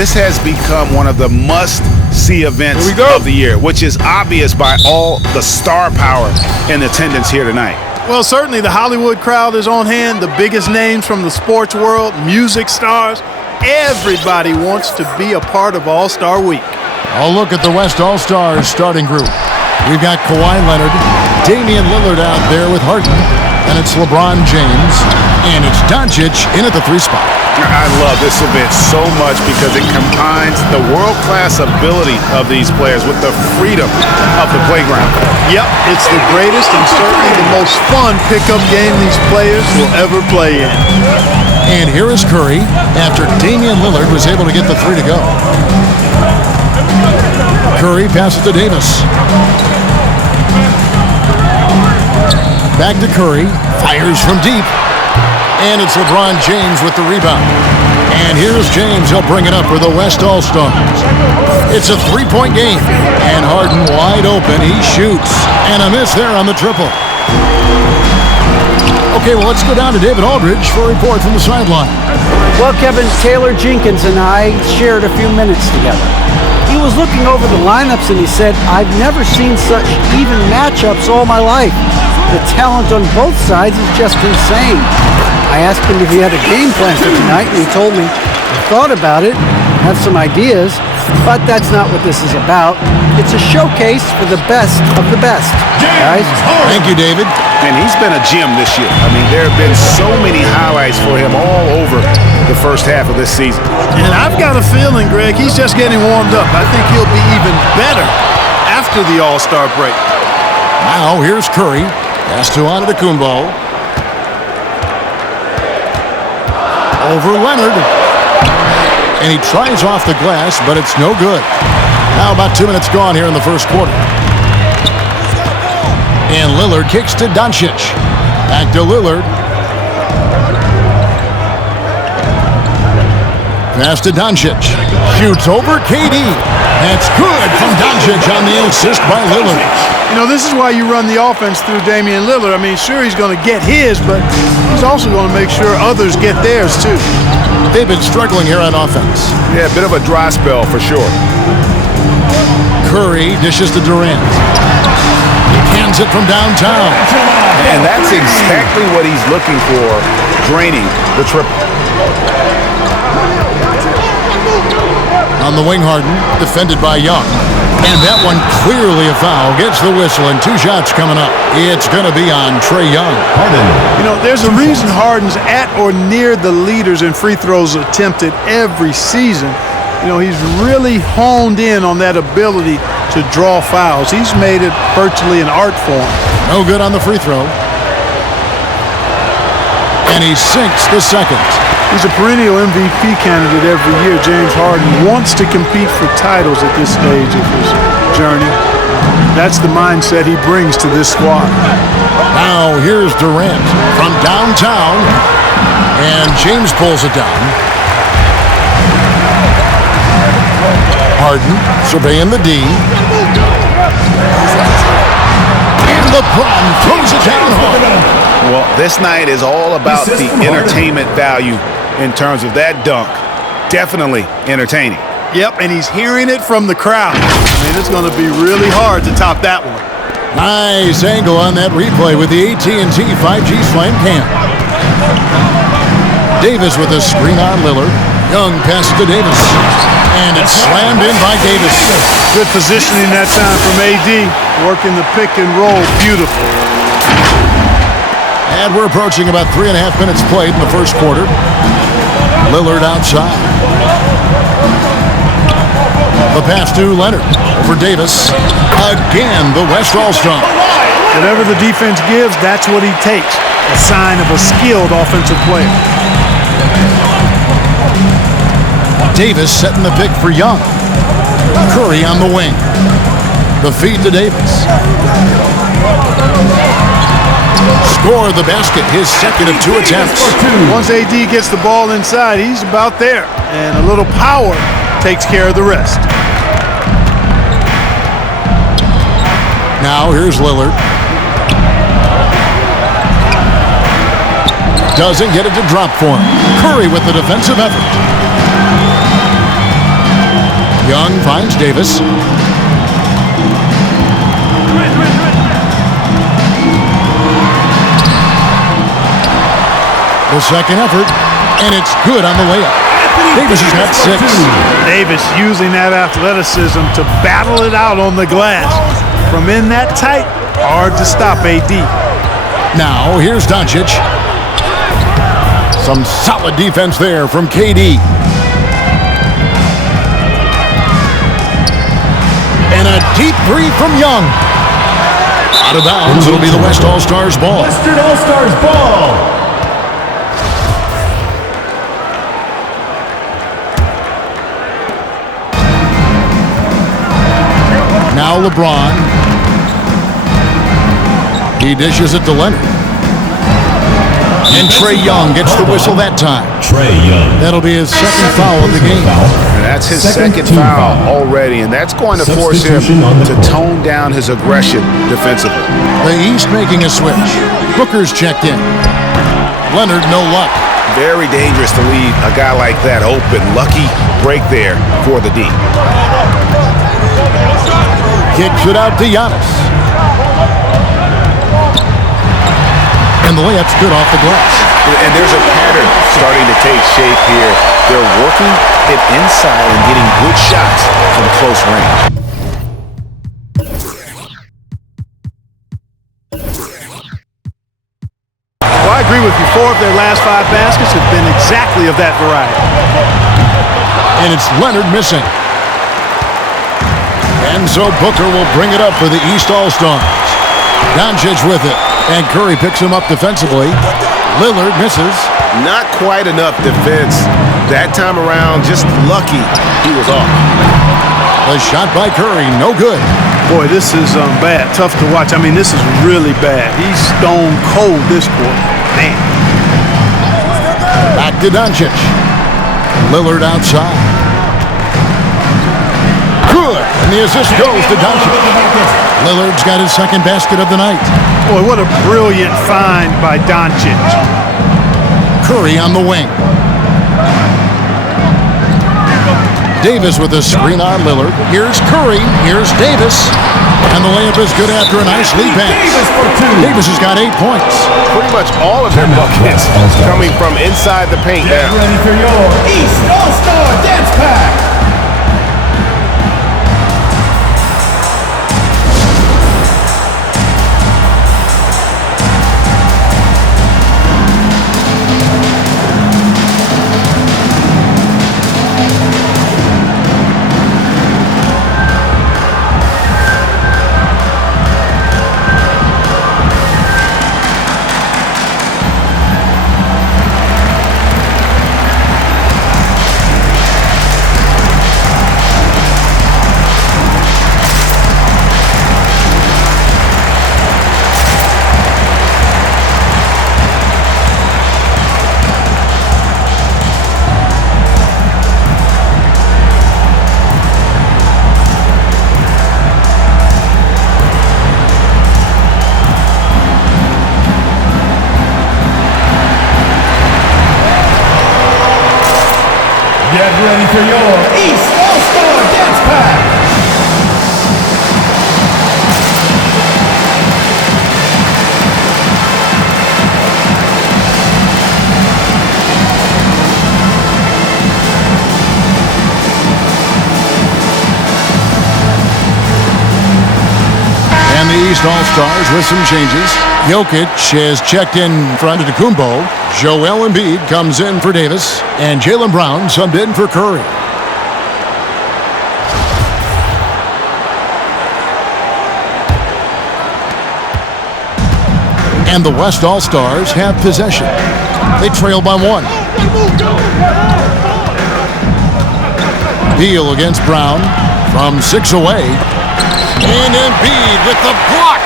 this has become one of the must-see events of the year, which is obvious by all the star power in attendance here tonight. Well, certainly the Hollywood crowd is on hand, the biggest names from the sports world, music stars. Everybody wants to be a part of All-Star Week. I'll look at the West All-Stars starting group. We've got Kawhi Leonard, Damian Lillard out there with Harden, and it's LeBron James, and it's Doncic in at the 3 spot. I love this event so much because it combines the world-class ability of these players with the freedom of the playground. Yep, it's the greatest and certainly the most fun pickup game these players will ever play in. And here is Curry after Damian Lillard was able to get the 3 to go. Curry passes to Davis. Back to Curry, fires from deep. And it's LeBron James with the rebound. And here's James. He'll bring it up for the West All-Stars. It's a 3-point game. And Harden wide open. He shoots. And a miss there on the triple. Okay, well, let's go down to David Aldridge for a report from the sideline. Well, Kevin, Taylor Jenkins and I shared a few minutes together. He was looking over the lineups and he said, "I've never seen such even matchups all my life. The talent on both sides is just insane." I asked him if he had a game plan for tonight, and he told me he thought about it, have some ideas, but that's not what this is about. It's a showcase for the best of the best, guys. Thank you, David. And he's been a gem this year. I mean, there have been so many highlights for him all over the first half of this season. And I've got a feeling, Greg, he's just getting warmed up. I think he'll be even better after the All-Star break. Now, here's Curry. Pass to Antetokounmpo. Over Leonard. And he tries off the glass, but it's no good. Now about 2 minutes gone here in the first quarter. And Lillard kicks to Doncic. Back to Lillard. Pass to Doncic. Shoots over KD. That's good from Doncic on the assist by Lillard. You know, this is why you run the offense through Damian Lillard. I mean, sure, he's going to get his, but he's also going to make sure others get theirs, too. They've been struggling here on offense. Yeah, a bit of a dry spell for sure. Curry dishes to Durant. He cans it from downtown. And that's exactly what he's looking for, draining the triple. On the wing, Harden, defended by Young. And that one clearly a foul. Gets the whistle, and 2 shots coming up. It's going to be on Trae Young. Harden. You know, there's a reason Harden's at or near the leaders in free throws attempted every season. You know, he's really honed in on that ability to draw fouls. He's made it virtually an art form. No good on the free throw. And he sinks the second. He's a perennial MVP candidate every year. James Harden wants to compete for titles at this stage of his journey. That's the mindset he brings to this squad. Now here's Durant from downtown. And James pulls it down. Harden surveying the D. And LeBron throws it down hard. Well, this night is all about the entertainment value in terms of that dunk. Definitely entertaining. Yep, and he's hearing it from the crowd. I mean, it's going to be really hard to top that one. Nice angle on that replay with the AT&T 5G Slam Cam. Davis with a screen on Lillard. Young passes to Davis. And it's slammed in by Davis. Good positioning that time from AD. Working the pick and roll. Beautiful. And we're approaching about 3.5 minutes played in the first quarter. Lillard outside. The pass to Leonard over Davis. Again, the West All-Star. Whatever the defense gives, that's what he takes. A sign of a skilled offensive player. Davis setting the pick for Young. Curry on the wing. The feed to Davis. Score the basket, his second of 2 attempts. Once AD gets the ball inside, he's about there. And a little power takes care of the rest. Now here's Lillard. Doesn't get it to drop for him. Curry with the defensive effort. Young finds Davis. The second effort, and it's good on the layup. Davis has got 6. Davis using that athleticism to battle it out on the glass. From in that tight, hard to stop AD. Now, here's Doncic. Some solid defense there from KD. And a deep 3 from Young. Out of bounds, it'll be the West All-Stars ball. Western All-Stars ball. Now LeBron. He dishes it to Leonard. And Trae Young gets the whistle that time. Trae Young. That'll be his second foul of the game. And that's his second foul already, and that's going to force him to tone down his aggression defensively. The East making a switch. Booker's checked in. Leonard, no luck. Very dangerous to leave a guy like that open. Lucky break there for the D. Kicks it out to Giannis. And the layup's good off the glass. And there's a pattern starting to take shape here. They're working it inside and getting good shots from close range. Well, I agree with you. 4 of their last 5 baskets have been exactly of that variety. And it's Leonard missing. And so Booker will bring it up for the East All-Stars. Doncic with it. And Curry picks him up defensively. Lillard misses. Not quite enough defense. That time around, just lucky he was off. The shot by Curry, no good. Boy, this is bad. Tough to watch. I mean, this is really bad. He's stone cold this quarter. Man. Back to Doncic. Lillard outside. Good. And the assist goes to Doncic. Lillard's got his second basket of the night. Boy, what a brilliant find by Doncic. Curry on the wing. Davis with a screen on Lillard. Here's Curry. Here's Davis. And the layup is good after a nice lead pass. Davis has got 8 points. Pretty much all of their buckets coming from inside the paint now. Ready for your East All-Star Dance Pack. Get ready for your East All-Star Dance Pack. And the East All-Stars with some changes. Jokic has checked in for Antetokounmpo. Joel Embiid comes in for Davis. And Jaylen Brown subbed in for Curry. And the West All-Stars have possession. They trail by 1. Beal against Brown from 6 away. And Embiid with the block.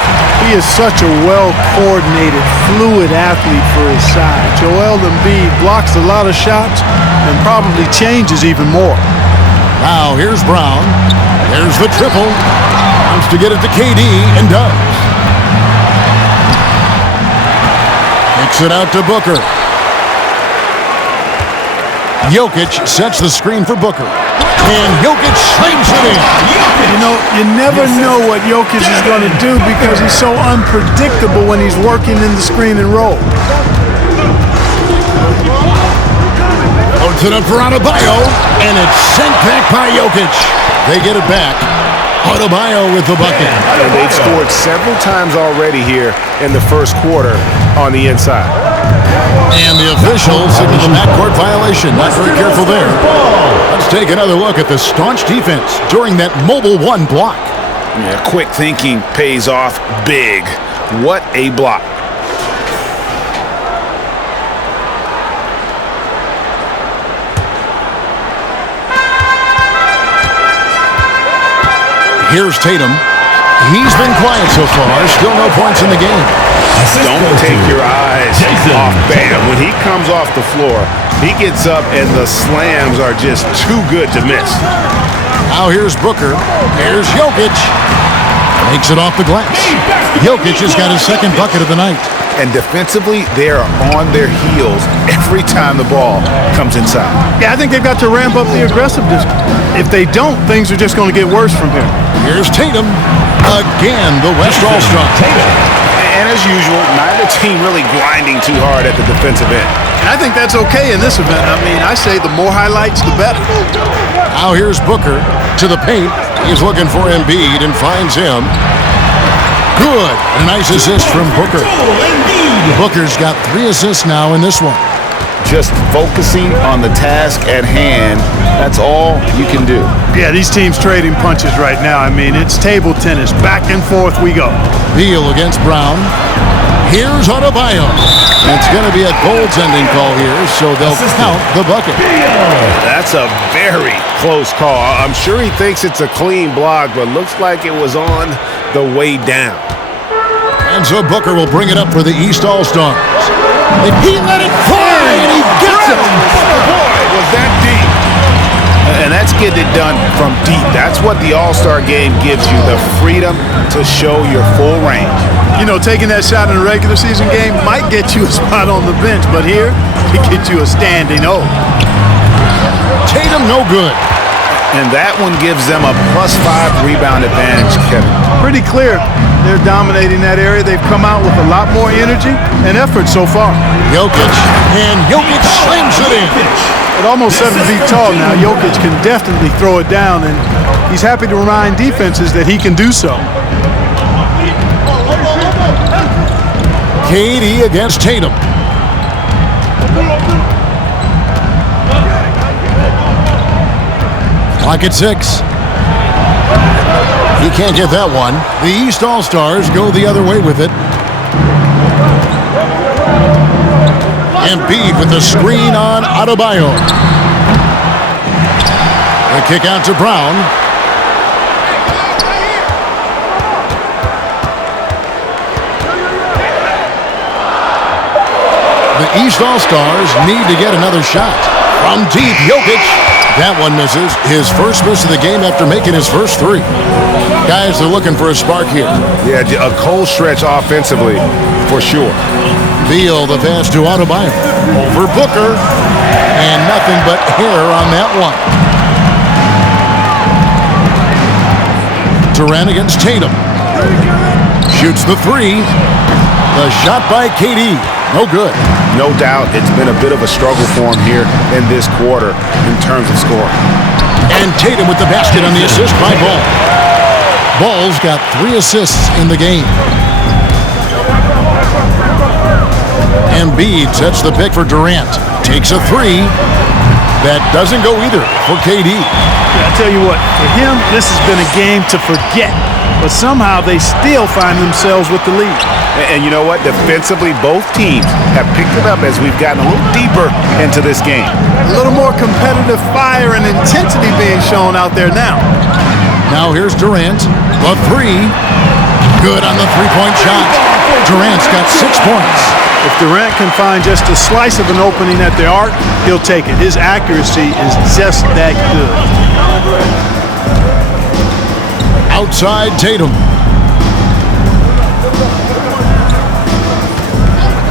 He is such a well-coordinated, fluid athlete for his side. Joel Embiid blocks a lot of shots and probably changes even more. Now here's Brown. There's the triple. Wants to get it to KD and does. Kicks it out to Booker. Jokic sets the screen for Booker. And Jokic slings it in. You know, you never know what Jokic is going to do because he's so unpredictable when he's working in the screen and roll. Holds it up for Adebayo, and it's sent back by Jokic. They get it back. Adebayo with the bucket. And they've scored several times already here in the first quarter on the inside. And the official signaled a backcourt violation. Not very careful there. Let's take another look at the staunch defense during that mobile one block. Yeah, quick thinking pays off big. What a block. Here's Tatum. He's been quiet so far. Still no points in the game. Don't take your eyes off Bam. When he comes off the floor, he gets up and the slams are just too good to miss. Now here's Booker. Here's Jokic. Makes it off the glass. Jokic has got his second bucket of the night. And defensively, they are on their heels every time the ball comes inside. Yeah, I think they've got to ramp up the aggressiveness. If they don't, things are just going to get worse from here. Here's Tatum. Again, the West All-Star. And as usual, neither team really grinding too hard at the defensive end. And I think that's okay in this event. I mean, I say the more highlights, the better. Now here's Booker to the paint. He's looking for Embiid and finds him. Good. A nice assist from Booker. Booker's got 3 assists now in this one. Just focusing on the task at hand, that's all you can do. Yeah, these teams trading punches right now. I mean, it's table tennis. Back and forth we go. Beal against Brown. Here's Adebayo. It's going to be a goaltending call here, so they'll count the bucket. That's a very close call. I'm sure he thinks it's a clean block, but looks like it was on the way down. And so Booker will bring it up for the East All-Stars. He let it fly, and he gets it. Boy, was that deep. And that's getting it done from deep. That's what the All-Star game gives you, the freedom to show your full range. You know, taking that shot in a regular season game might get you a spot on the bench, but here, it gets you a standing O. Tatum no good. And that one gives them a +5 rebound advantage, Kevin. Pretty clear. They're dominating that area. They've come out with a lot more energy and effort so far. Jokic, and Jokic slams it in. At almost 7 feet tall now, Jokic can definitely throw it down, and he's happy to remind defenses that he can do so. KD against Tatum. Clock at 6. He can't get that one. The East All-Stars go the other way with it. Embiid with the screen on Adebayo. The kick out to Brown. The East All-Stars need to get another shot. From deep, Jokic. That one misses. His first miss of the game after making his first 3. Guys are looking for a spark here. Yeah, a cold stretch offensively, for sure. Beal, the pass to Adebayo. Over Booker. And nothing but hair on that one. Durant against Tatum. Shoots the 3. The shot by KD. No good. No doubt it's been a bit of a struggle for him here in this quarter in terms of scoring. And Tatum with the basket on the assist by Ball. Ball's got 3 assists in the game. Embiid sets the pick for Durant. Takes a 3. That doesn't go either for KD. Yeah, I tell you what, for him, this has been a game to forget. But somehow they still find themselves with the lead. And you know what? Defensively, both teams have picked it up as we've gotten a little deeper into this game. A little more competitive fire and intensity being shown out there now. Now here's Durant. The 3. Good on the 3-point shot. Durant's got 6 points. If Durant can find just a slice of an opening at the arc, he'll take it. His accuracy is just that good. Outside Tatum.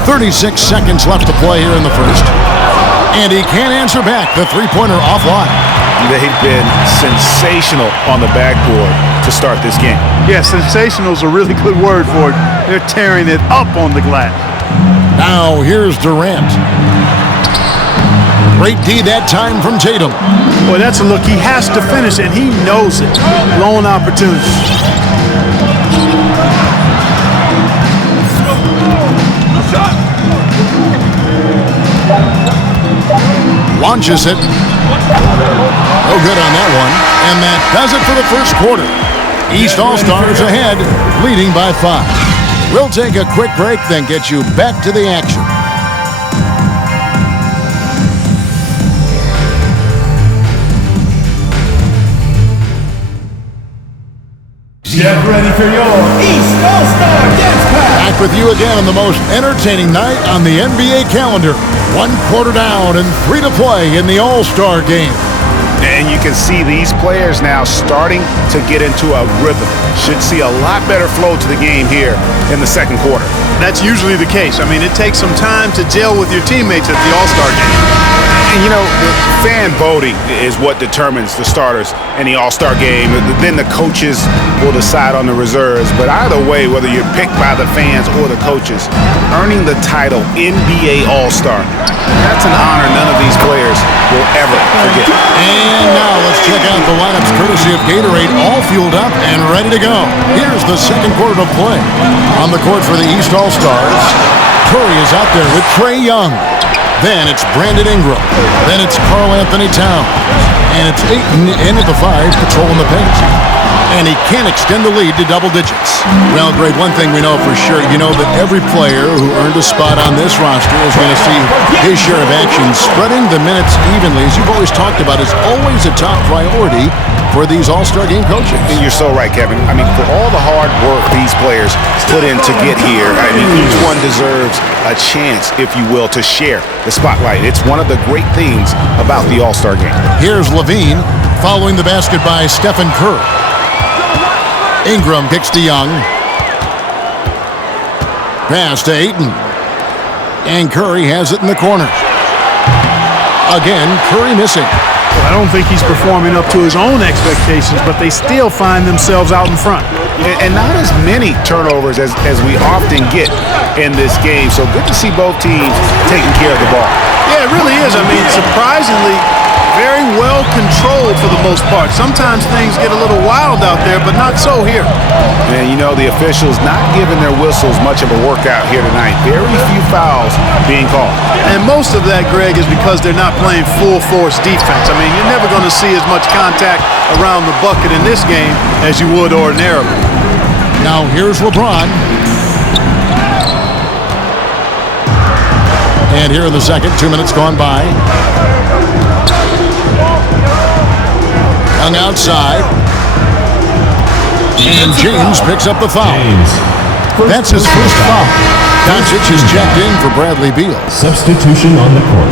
36 seconds left to play here in the first. And he can't answer back. The 3-pointer offline. They've been sensational on the backboard to start this game. Yeah, sensational is a really good word for it. They're tearing it up on the glass. Now here's Durant. Great D that time from Tatum. Boy, that's a look. He has to finish, and he knows it. Lone opportunity. Launches it. No good on that one. And that does it for the first quarter. East All-Stars ahead, leading by 5. We'll take a quick break, then get you back to the action. Get ready for your East All-Star Dance Pack. Back with you again on the most entertaining night on the NBA calendar. 1 quarter down and 3 to play in the All-Star game. And you can see these players now starting to get into a rhythm. Should see a lot better flow to the game here in the second quarter. That's usually the case. I mean, it takes some time to gel with your teammates at the All-Star game. And, you know, the fan voting is what determines the starters in the All-Star game. Then the coaches will decide on the reserves. But either way, whether you're picked by the fans or the coaches, earning the title NBA All-Star, that's an honor none of these players will ever forget. And now let's check out the lineups courtesy of Gatorade, all fueled up and ready to go. Here's the second quarter to play. On the court for the East All-Stars, Curry is out there with Trae Young. Then it's Brandon Ingram. Then it's Karl Anthony Towns. And it's Ayton in at the 5, patrolling the paint. And he can't extend the lead to double digits. Well, Greg, one thing we know for sure, you know that every player who earned a spot on this roster is going to see his share of action. Spreading the minutes evenly, as you've always talked about, is always a top priority for these All-Star game coaches. And you're so right, Kevin. I mean, for all the hard work these players put in to get here, I mean, each one deserves a chance, if you will, to share the spotlight. It's one of the great things about the All-Star game. Here's Levine following the basket by Stephen Curry. Ingram kicks to Young. Pass to Ayton. And Curry has it in the corner. Again, Curry missing. Well, I don't think he's performing up to his own expectations, but they still find themselves out in front. And not as many turnovers as we often get in this game. So good to see both teams taking care of the ball. Yeah, it really is. I mean, surprisingly, very well controlled for the most part. Sometimes things get a little wild out there, but not so here. And you know, the officials not giving their whistles much of a workout here tonight. Very few fouls being called. And most of that, Greg, is because they're not playing full force defense. I mean, you're never going to see as much contact around the bucket in this game as you would ordinarily. Now here's LeBron. And here in the second, 2 minutes gone by. Young outside. And James picks up the foul. That's his first foul. Doncic is checked in for Bradley Beal. Substitution on the court.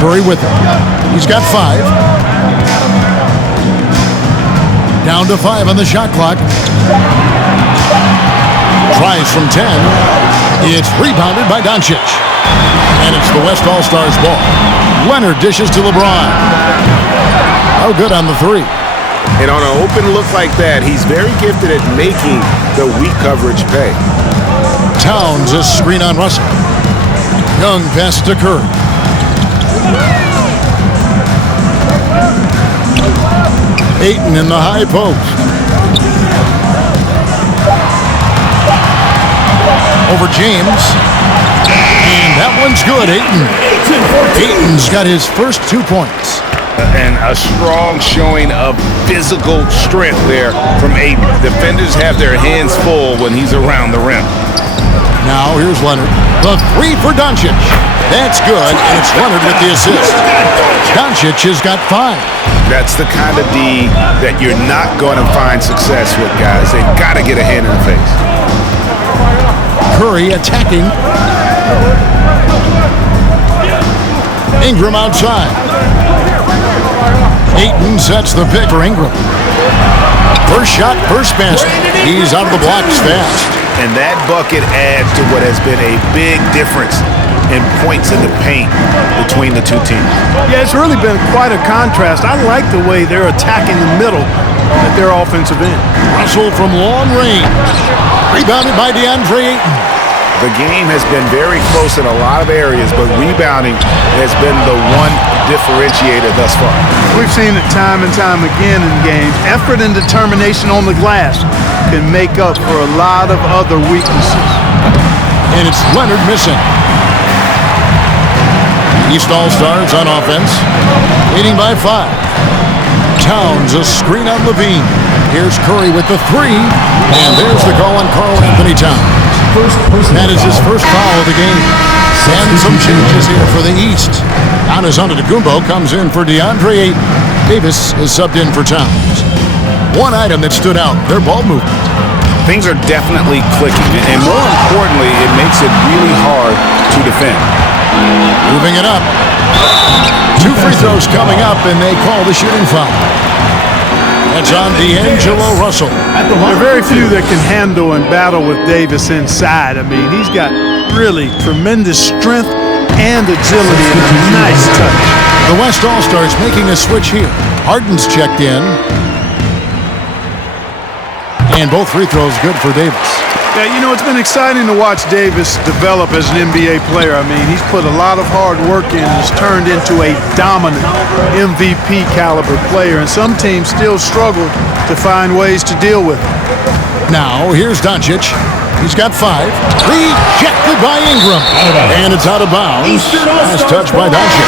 Curry with him. He's got 5. Down to 5 on the shot clock. Tries from 10. It's rebounded by Doncic. And it's the West All-Stars ball. Leonard dishes to LeBron. Oh, good on the 3. And on an open look like that, he's very gifted at making the weak coverage pay. Towns a screen on Russell. Young pass to Curry. Ayton in the high post. Over James. And that one's good, Ayton. Ayton's got his first 2 points. And a strong showing of physical strength there from Ayton. Defenders have their hands full when he's around the rim. Now here's Leonard. The 3 for Doncic. That's good, and it's Leonard with the assist. Doncic has got 5. That's the kind of D that you're not going to find success with, guys. They've got to get a hand in the face. Curry attacking. Ingram outside. Ayton sets the pick for Ingram. First shot, first basket. He's out of the blocks fast. And that bucket adds to what has been a big difference in points in the paint between the two teams. Yeah, it's really been quite a contrast. I like the way they're attacking the middle at their offensive end. Russell from long range. Rebounded by DeAndre Ayton. The game has been very close in a lot of areas, but rebounding has been the one differentiator thus far. We've seen it time and time again in games. Effort and determination on the glass can make up for a lot of other weaknesses. And it's Leonard missing. East All-Stars on offense, leading by 5. Towns a screen on Levine. Here's Curry with the 3, and there's the call on Karl Anthony Towns. That is his first foul of the game. And some changes here for the East. Giannis Antetokounmpo comes in for DeAndre Ayton. Davis is subbed in for Towns. One item that stood out, their ball movement. Things are definitely clicking, and more importantly, it makes it really hard to defend. Moving it up. 2 free throws coming up, and they call the shooting foul. That's on D'Angelo Russell. There are very few that can handle and battle with Davis inside. I mean, he's got really tremendous strength and agility and a nice touch. The West All-Stars making a switch here. Harden's checked in. And both free throws good for Davis. Yeah, you know, it's been exciting to watch Davis develop as an NBA player. I mean, he's put a lot of hard work in and has turned into a dominant MVP caliber player, and some teams still struggle to find ways to deal with it. Now, here's Doncic. He's got 5. Rejected by Ingram. And it's out of bounds. Nice touch by Doncic.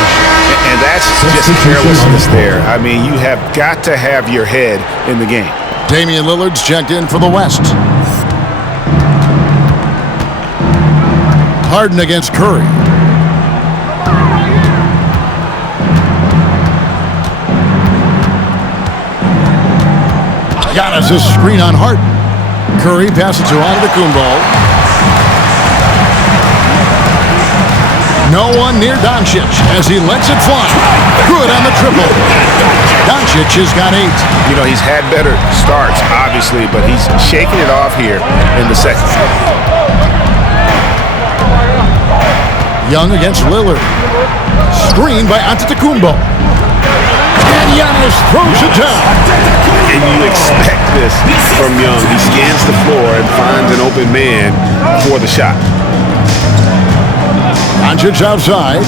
And that's just carelessness there. I mean, you have got to have your head in the game. Damian Lillard's checked in for the West. Harden against Curry. Giannis a screen on Harden. Curry passes to Antetokounmpo. No one near Doncic as he lets it fly. Good on the triple. Doncic has got 8. You know, he's had better starts, obviously, but he's shaking it off here in the second. Young against Lillard. Screen by Antetokounmpo. And Giannis throws it down. And you expect this from Young. He scans the floor and finds an open man for the shot. Doncic outside.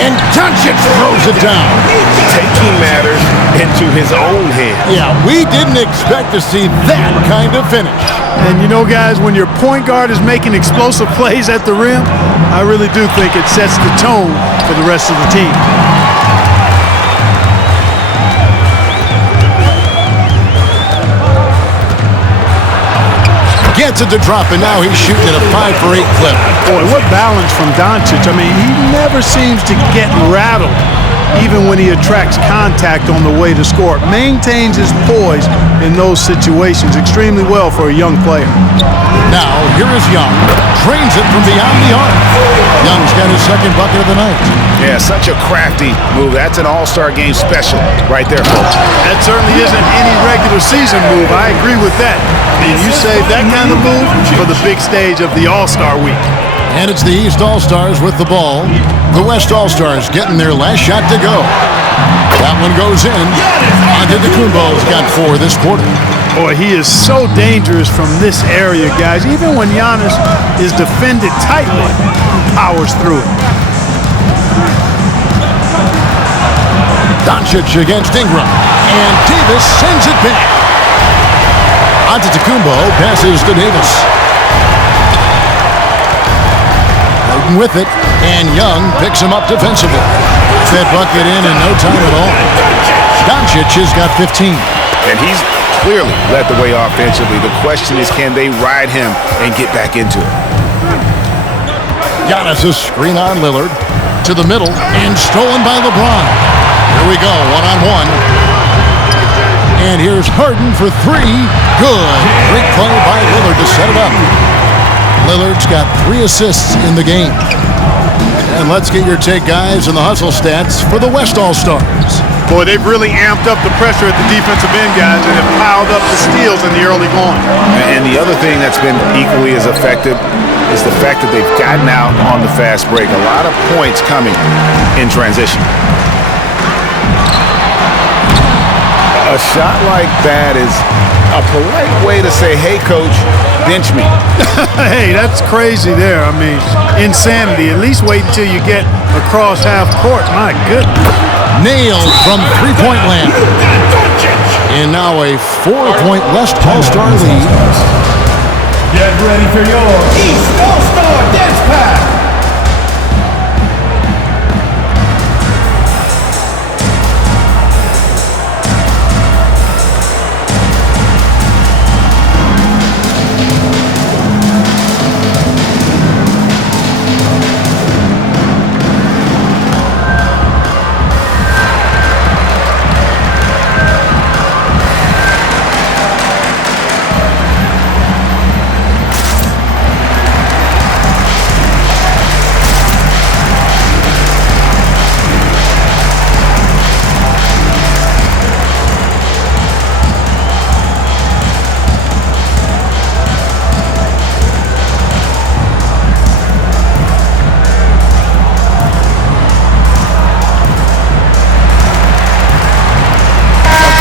And Doncic throws it down. Taking matters into his own hands. Yeah, we didn't expect to see that kind of finish. And you know, guys, when your point guard is making explosive plays at the rim, I really do think it sets the tone for the rest of the team. Gets it to drop, and now he's shooting at a 5 for 8 clip. Boy, what balance from Doncic. I mean, he never seems to get rattled, even when he attracts contact on the way to score. Maintains his poise in those situations extremely well for a young player. Now, here is Young. Drains it from beyond the arc. Young's got his second bucket of the night. Yeah, such a crafty move. That's an all-star game special right there, folks. That certainly isn't any regular season move. I agree with that. I mean, you save that kind of move for the big stage of the All-Star Week. And it's the East All-Stars with the ball. The West All-Stars getting their last shot to go. That one goes in. Antetokounmpo's got 4 this quarter. Boy, he is so dangerous from this area, guys. Even when Giannis is defended tightly, he powers through it. Doncic against Ingram. And Davis sends it back. Antetokounmpo passes to Davis. Harden with it. And Young picks him up defensively. That bucket in no time at all. Doncic has got 15. And he's clearly led the way offensively. The question is, can they ride him and get back into it? Giannis a screen on Lillard. To the middle. And stolen by LeBron. Here we go, one-on-one. And here's Harden for 3. Good. Great play by Lillard to set it up. Lillard's got 3 assists in the game. And let's get your take, guys, on the hustle stats for the West All-Stars. Boy, they've really amped up the pressure at the defensive end, guys, and have piled up the steals in the early going. And the other thing that's been equally as effective is the fact that they've gotten out on the fast break. A lot of points coming in transition. A shot like that is a polite way to say, hey, coach, bench me. Hey, that's crazy there. I mean, insanity. At least wait until you get across half court. My goodness. Nailed from three-point land. And now a 4-point West All-Star lead. Get ready for your East All-Star Dance Pack.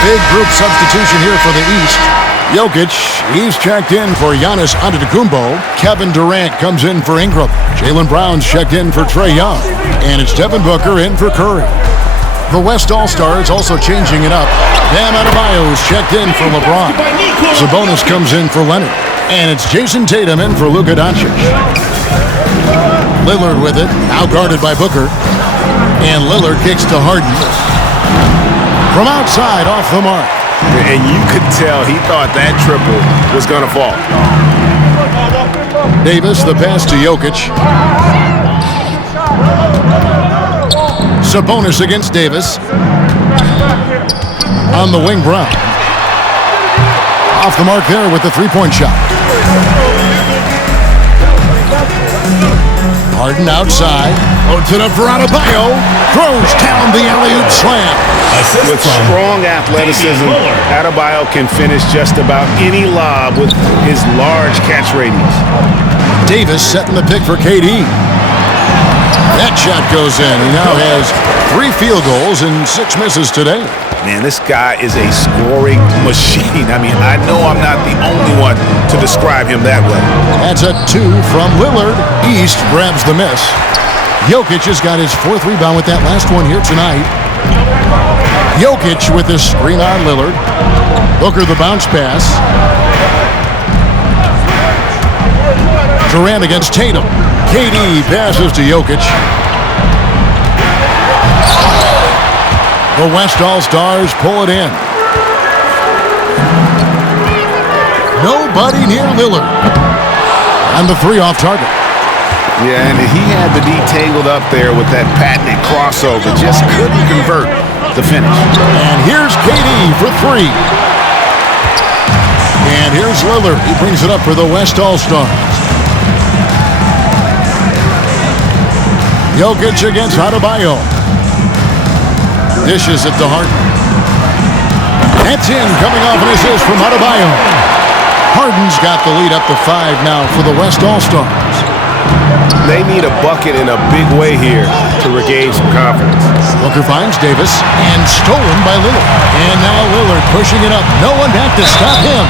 Big group substitution here for the East. Jokic, he's checked in for Giannis Antetokounmpo. Kevin Durant comes in for Ingram. Jaylen Brown's checked in for Trae Young. And it's Devin Booker in for Curry. The West All-Stars also changing it up. Bam Adebayo's checked in for LeBron. Sabonis comes in for Leonard. And it's Jason Tatum in for Luka Doncic. Lillard with it, now guarded by Booker. And Lillard kicks to Harden. From outside, off the mark. And you could tell he thought that triple was going to fall. Davis, the pass to Jokic. Sabonis against Davis. On the wing, Brown. Off the mark there with the three-point shot. Harden outside. Loads it up for Adebayo. Throws down the alley-oop slam. With strong athleticism, Adebayo can finish just about any lob with his large catch radius. Davis setting the pick for KD. That shot goes in. He now has 3 field goals and 6 misses today. Man, this guy is a scoring machine. I mean, I know I'm not the only one to describe him that way. That's a 2 from Lillard. East grabs the miss. Jokic has got his 4th rebound with that last one here tonight. Jokic with his screen on Lillard. Booker the bounce pass. Durant against Tatum. KD passes to Jokic. The West All-Stars pull it in. Nobody near Lillard. And the 3 off target. Yeah, and he had the D tangled up there with that patented crossover. Just couldn't convert the finish. And here's KD for 3. And here's Lillard. He brings it up for the West All-Stars. Jokic against Adebayo. Dishes it to Harden. That's in, coming off an assist from Adebayo. Harden's got the lead up to 5 now for the West All-Stars. They need a bucket in a big way here to regain some confidence. Booker finds Davis and stolen by Lillard. And now Lillard pushing it up. No one back to stop him.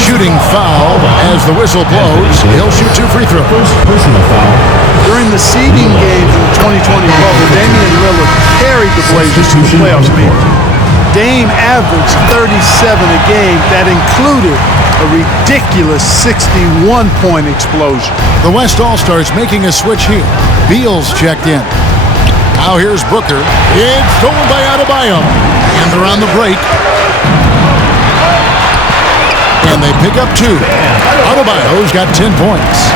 Shooting foul as the whistle blows. He'll shoot 2 free throws. Personal foul. During the seeding games in the 2020 bubble, Damian Lillard carried the Blazers to the playoffs. Dame averaged 37 a game. That included a ridiculous 61-point explosion. The West All-Stars making a switch here. Beal's checked in. Now here's Booker. It's stolen by Adebayo. And they're on the break. And they pick up 2. Adebayo's got 10 points.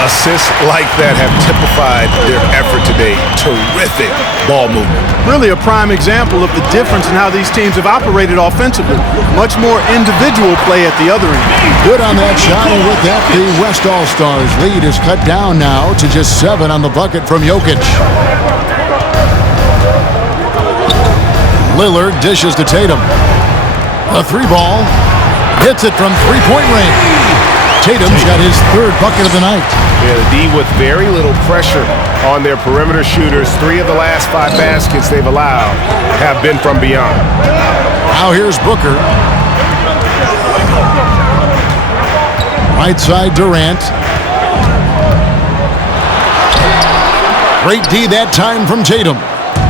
Assists like that have typified their effort today. Terrific ball movement. Really a prime example of the difference in how these teams have operated offensively. Much more individual play at the other end. Good on that shot, and with that, the West All-Stars lead is cut down now to just 7 on the bucket from Jokic. Lillard dishes to Tatum. A 3-ball. Hits it from three-point range. Tatum's got his 3rd bucket of the night. Yeah, the D with very little pressure on their perimeter shooters. 3 of the last 5 baskets they've allowed have been from beyond. Now here's Booker. Right side Durant. Great D that time from Tatum.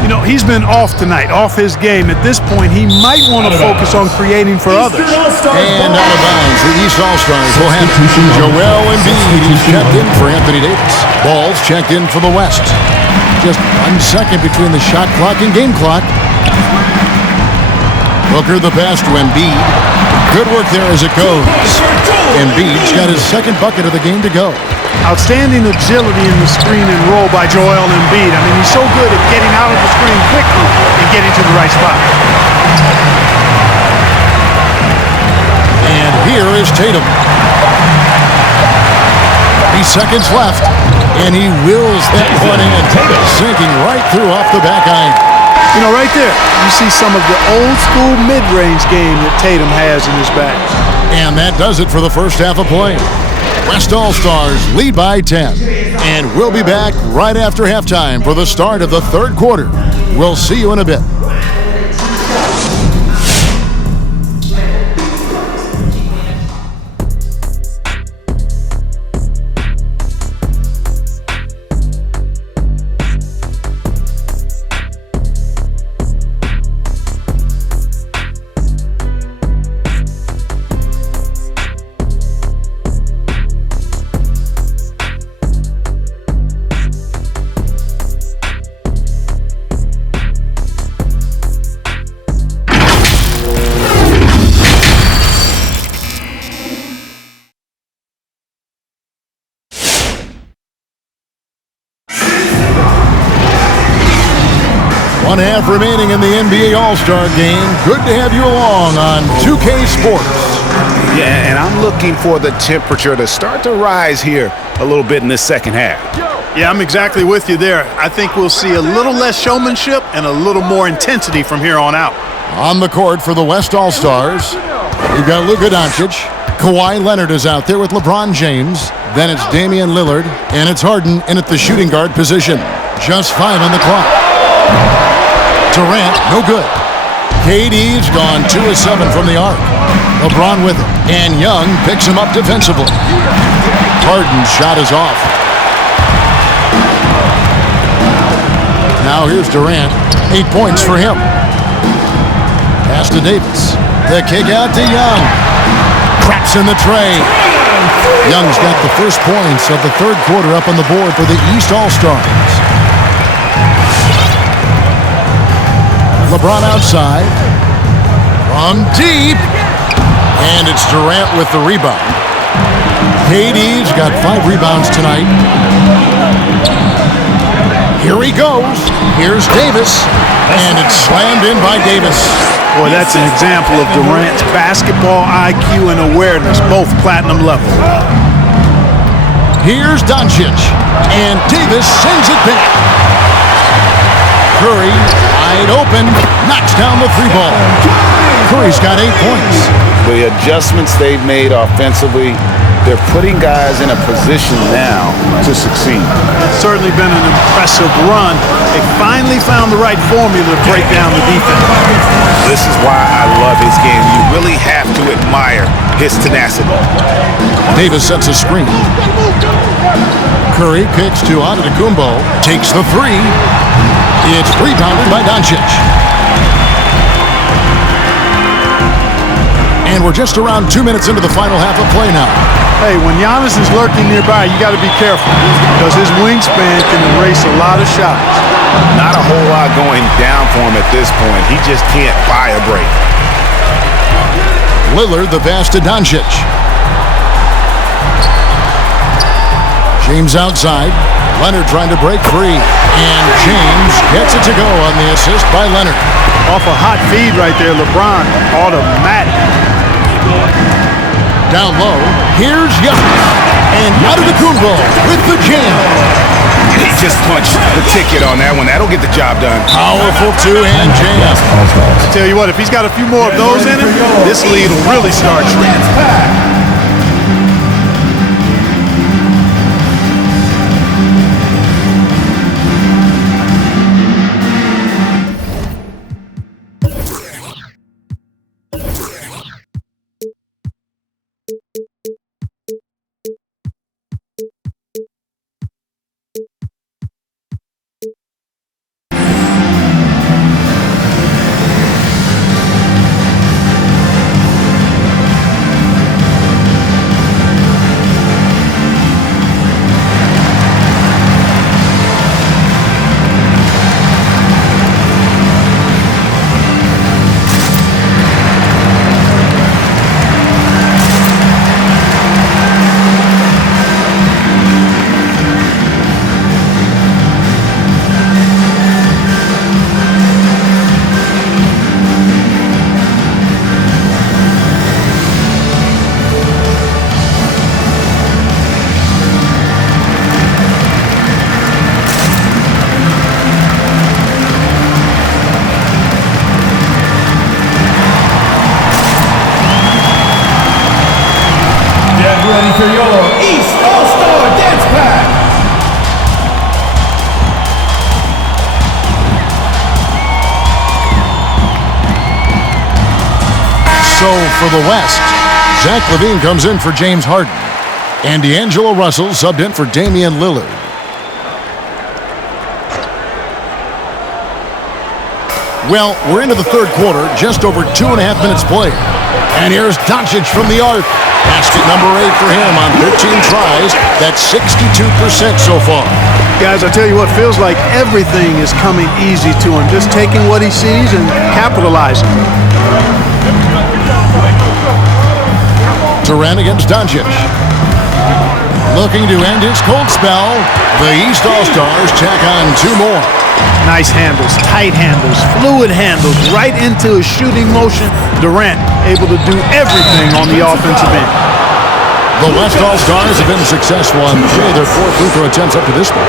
You know, he's been off tonight, off his game. At this point, he might want to focus on creating for others. And out of bounds, the East All-Stars will have it. Joel Embiid is checked in for Anthony Davis. Ball's checked in for the West. Just 1 second between the shot clock and game clock. Booker the pass to Embiid. Good work there as it goes. Embiid's got his 2nd bucket of the game to go. Outstanding agility in the screen and roll by Joel Embiid. I mean, he's so good at getting out of the screen quickly and getting to the right spot. And here is Tatum. 3 seconds left, and he wills that one in, sinking right through off the back iron. You know, right there, you see some of the old-school mid-range game that Tatum has in his bag. And that does it for the first half of play. West All-Stars lead by 10. And we'll be back right after halftime for the start of the 3rd quarter. We'll see you in a bit. One half remaining in the NBA All-Star Game. Good to have you along on 2K Sports. Yeah, and I'm looking for the temperature to start to rise here a little bit in this second half. Yeah, I'm exactly with you there. I think we'll see a little less showmanship and a little more intensity from here on out. On the court for the West All-Stars, we've got Luka Doncic. Kawhi Leonard is out there with LeBron James. Then it's Damian Lillard, and it's Harden in at the shooting guard position. Just 5 on the clock. Durant, no good. KD's gone 2 of 7 from the arc. LeBron with it, and Young picks him up defensively. Harden's shot is off. Now here's Durant, 8 points for him. Pass to Davis. The kick out to Young. Craps in the tray. Young's got the first points of the 3rd quarter up on the board for the East All-Stars. LeBron outside. From deep. And it's Durant with the rebound. KD's got 5 rebounds tonight. Here he goes. Here's Davis. And it's slammed in by Davis. Boy, that's an example of Durant's basketball IQ and awareness, both platinum level. Here's Doncic. And Davis sends it back. Curry, wide open, knocks down the 3-ball. Curry's got 8 points. The adjustments they've made offensively, they're putting guys in a position now to succeed. It's certainly been an impressive run. They finally found the right formula to break down the defense. This is why I love his game. You really have to admire his tenacity. Davis sets a screen. Curry kicks to Antetokounmpo, takes the 3. It's rebounded by Doncic. And we're just around 2 minutes into the final half of play now. Hey, when Giannis is lurking nearby, you got to be careful because his wingspan can erase a lot of shots. Not a whole lot going down for him at this point. He just can't buy a break. Lillard the pass to Doncic. James outside. Leonard trying to break free. And James gets it to go on the assist by Leonard. Off a hot feed right there, LeBron. Automatic. Down low. Here's Young. And Antetokounmpo with the jam. He just punched the ticket on that one. That'll get the job done. Powerful two-hand jam. I tell you what, if he's got a few more of those in him, this lead will really start shrinking. Ready for your East All-Star Dance Pack! So for the West, Zach LaVine comes in for James Harden. And D'Angelo Russell subbed in for Damian Lillard. Well, we're into the third quarter, just over 2.5 minutes played. And here's Doncic from the arc. Basket number 8 for him on 13 tries. That's 62% so far. Guys, I tell you what, feels like everything is coming easy to him. Just taking what he sees and capitalizing. Durant against Doncic. Looking to end his cold spell. The East All-Stars tack on 2 more. Nice handles, tight handles, fluid handles, right into his shooting motion. Durant able to do everything on the offensive end. The West All-Stars have been successful on 3 of their 4 free throw attempts up to this point.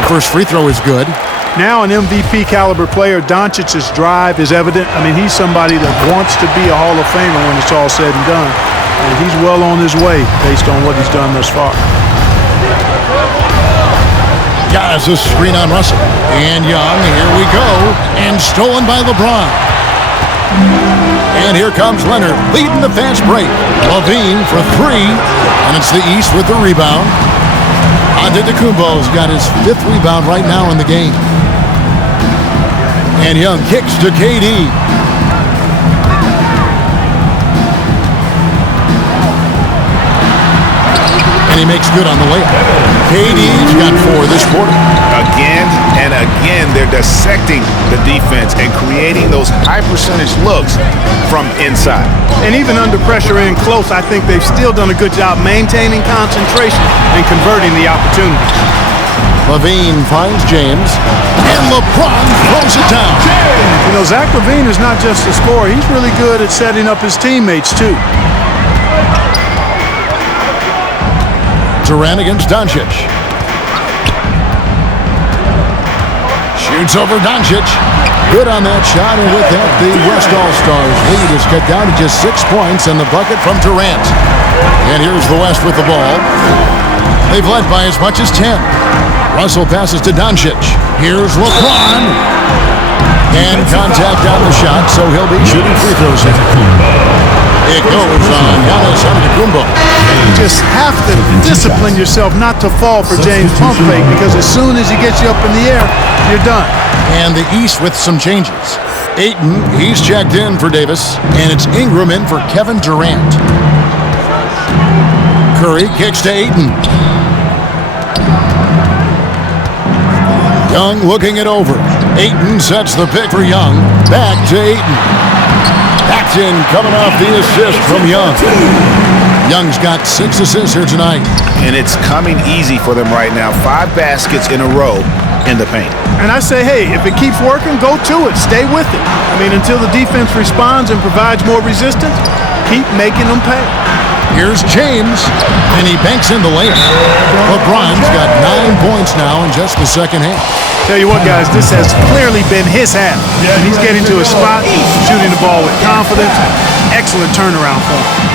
The first free throw is good. Now an MVP caliber player, Doncic's drive is evident. I mean, he's somebody that wants to be a Hall of Famer when it's all said and done. And he's well on his way based on what he's done thus far. Guys, a screen on Russell. And Young, here we go. And stolen by LeBron. And here comes Leonard leading the fast break. LaVine for 3. And it's the East with the rebound. Antetokounmpo's got his 5th rebound right now in the game. And Young kicks to KD. And he makes good on the layup. KD's got 4 this quarter. Again and again, they're dissecting the defense and creating those high percentage looks from inside. And even under pressure in close, I think they've still done a good job maintaining concentration and converting the opportunities. LaVine finds James, and LeBron throws it down. You know, Zach LaVine is not just a scorer. He's really good at setting up his teammates, too. Durant against Doncic. Shoots over Doncic. Good on that shot, and with that, the West All-Stars lead is cut down to just 6 points and the bucket from Durant. And here's the West with the ball. They've led by as much as 10. Russell passes to Doncic. Here's LeBron. And contact on the shot, so he'll be shooting free throws here. It goes on Giannis Antetokounmpo. You just have to discipline yourself not to fall for James pump fake, because as soon as he gets you up in the air, you're done. And the East with some changes. Ayton, he's checked in for Davis, and it's Ingram in for Kevin Durant. Curry kicks to Ayton. Young looking it over. Ayton sets the pick for Young. Back to Ayton. Back to checked in, coming off the assist from Young. Young's got 6 assists here tonight. And it's coming easy for them right now. 5 baskets in a row in the paint. And I say, hey, if it keeps working, go to it. Stay with it. I mean, until the defense responds and provides more resistance, keep making them pay. Here's James, and he banks in the layup. LeBron's got 9 points now in just the second half. Tell you what, guys, this has clearly been his half. And he's getting to a spot, shooting the ball with confidence. Excellent turnaround for him.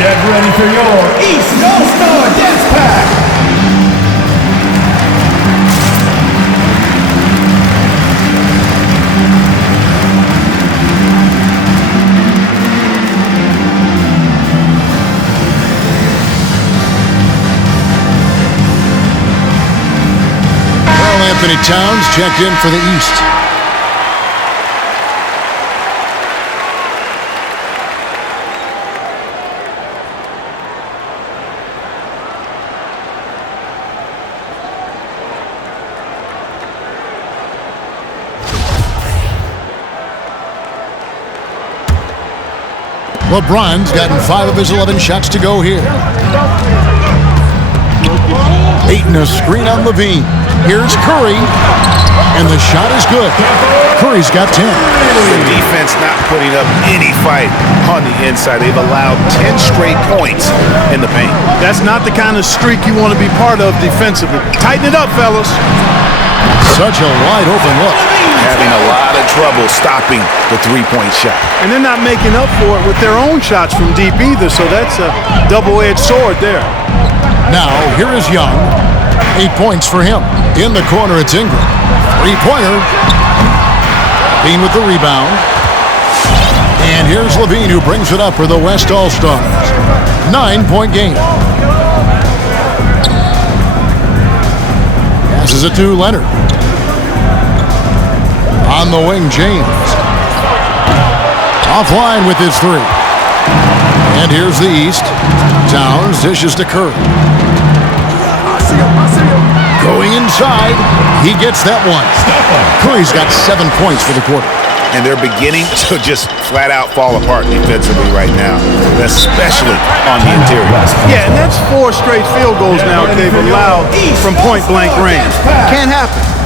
Get ready for your East All-Star Dance Pack. Well, Anthony Towns checked in for the East. LeBron's gotten 5 of his 11 shots to go here. Ayton a screen on Levine. Here's Curry, and the shot is good. Curry's got 10. The defense not putting up any fight on the inside. They've allowed 10 straight points in the paint. That's not the kind of streak you want to be part of defensively. Tighten it up, fellas. Such a wide open look. Having a lot of trouble stopping the three-point shot. And they're not making up for it with their own shots from deep either, so that's a double-edged sword there. Now, here is Young. 8 points for him. In the corner, it's Ingram. 3-pointer. Levine with the rebound. And here's Levine, who brings it up for the West All-Stars. 9-point game. Passes it to Leonard. On the wing, James. Offline with his 3. And here's the East. Towns dishes to Curry. Going inside. He gets that one. Curry's got 7 points for the quarter. And they're beginning to just flat out fall apart defensively right now, especially on the interior. Yeah, and that's 4 straight field goals now that they've allowed from point-blank range. Can't happen.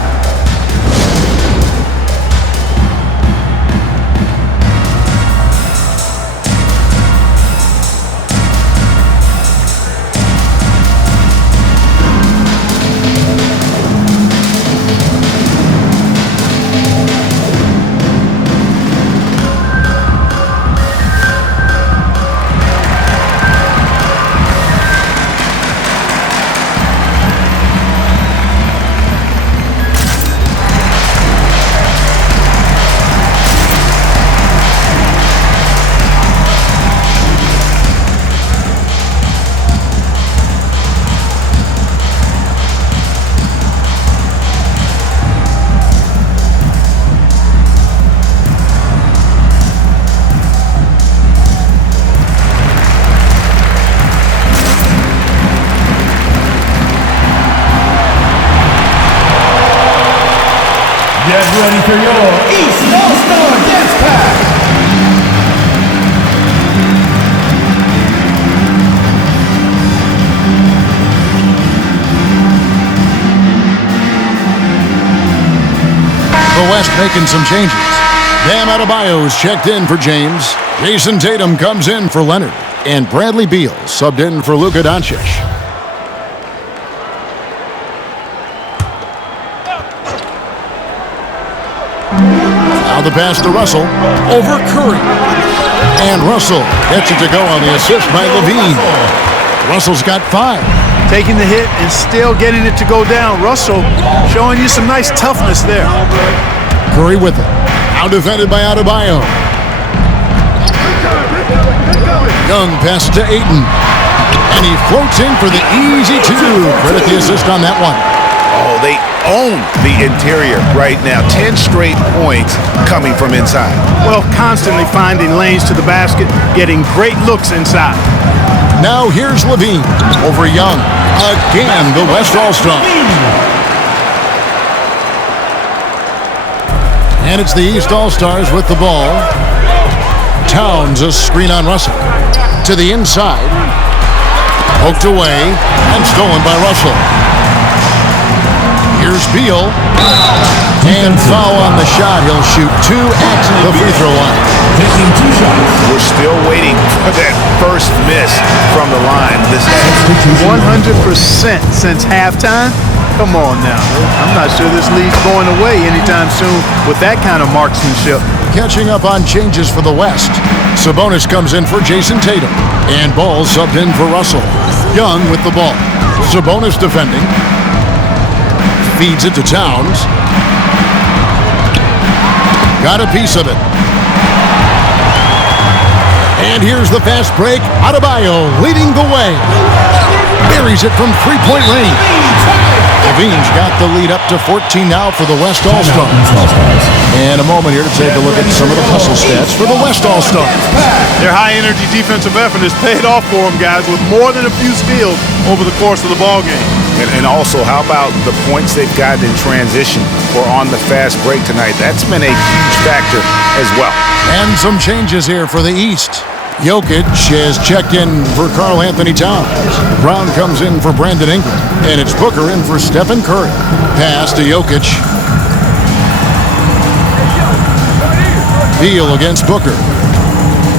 Get ready for your East All-Star Dance Pack. The West making some changes. Bam Adebayo's checked in for James. Jason Tatum comes in for Leonard. And Bradley Beal subbed in for Luka Doncic. Now the pass to Russell. Over Curry. And Russell gets it to go on the assist by Levine. Russell's got 5. Taking the hit and still getting it to go down. Russell showing you some nice toughness there. Curry with it. Now defended by Adebayo. Young pass to Ayton. And he floats in for the easy 2. Credit the assist on that one. Oh, they own the interior right now. 10 straight points coming from inside. Well, constantly finding lanes to the basket, getting great looks inside. Now here's Levine over Young. Again, the West All-Star. And it's the East All-Stars with the ball. Towns a screen on Russell. To the inside. Poked away and stolen by Russell. Here's Beal. And foul on the shot. He'll shoot 2 at the free throw line. Taking 2 shots. We're still waiting for that first miss from the line. This 100% since halftime. Come on now. I'm not sure this lead's going away anytime soon with that kind of marksmanship. Catching up on changes for the West. Sabonis comes in for Jason Tatum. And Ball subbed in for Russell. Young with the ball. Sabonis defending. Feeds it to Towns. Got a piece of it. And here's the fast break. Adebayo leading the way. Buries it from three-point range. Levine's got the lead up to 14 now for the West All-Stars. And a moment here to take a look at some of the hustle stats for the West All-Stars. Their high-energy defensive effort has paid off for them, guys, with more than a few steals over the course of the ballgame. And also, how about the points they've gotten in transition or on the fast break tonight? That's been a huge factor as well. And some changes here for the East. Jokic has checked in for Karl Anthony Towns. Brown comes in for Brandon Ingram. And it's Booker in for Stephen Curry. Pass to Jokic. Beal against Booker.